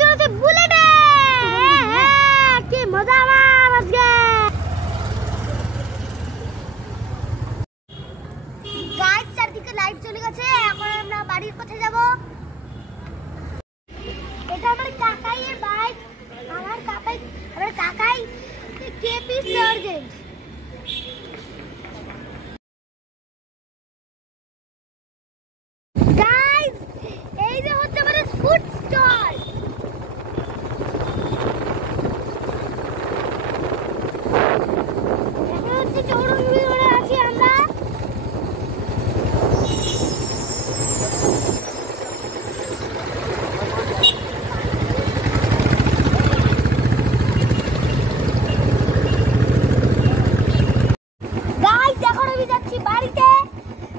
চলেছে বুলেটে। কি মজা আমার আজকে। গাইস চারদিকে লাইট চলে গেছে, এখন আমরা বাড়ির পথে যাব। এটা আমার কাকাইয়ের বাইক। আমার কাকাই কেপি সার্জেন্ট। গাইস এই যে হচ্ছে আমাদের ফুড স্টল। এটা হচ্ছে চৌরঙ্গি মোড়ে আছি আমরা। গাইস এখন আমি যাচ্ছি বাড়িতে।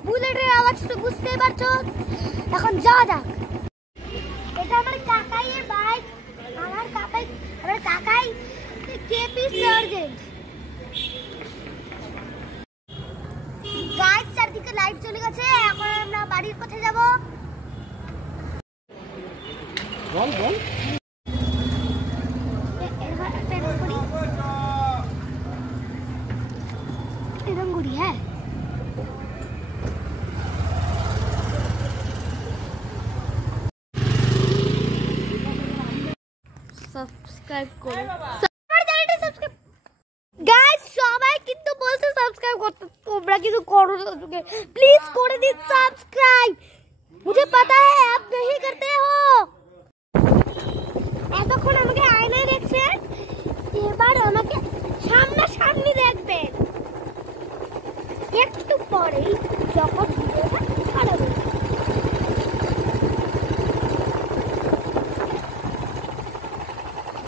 বুলেটের আওয়াজ তো বুঝতেই পারছো। এখন যাওয়া যাক। এটা আমার কাকাইয়ের বাইক। আমার কাকাই কেপি সার্জেন্ট। গাইস চারদিকে লাইট চলে গেছে, এখন আমরা বাড়ির পথে যাব। বল বল रंगुड़ी है। सब्सक्राइब करो। गाइस সবাই কিন্তু বলছে সাবস্ক্রাইব করতে, তোমরা কিন্তু করো না। প্লিজ করে দিন সাবস্ক্রাইব। मुझे पता है आप नहीं करते हो। এতক্ষণ আমাকে আয়নায় দেখছেন, এবার আমাকে সামনাসামনি দেখবেন। একটু পরেই যখন ভিডিওটা ছাড়াবো।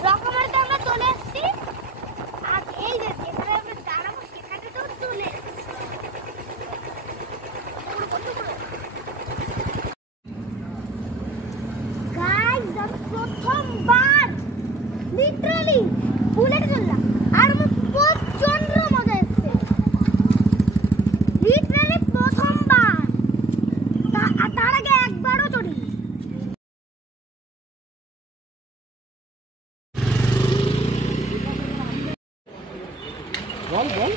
রকমারিতে আমরা চলে এসেছি। আর এই যে যেখানে আমরা দাঁড়াবো সেখানে তো চলে এসেছি। গাইস আমি প্রথমবার লিটারালি বুলেটে চললাম, আর আমার প্রচন্ড মজা এসেছে। লিটারালি প্রথমবার, তার আগে একবারও চড়িনি। বল বল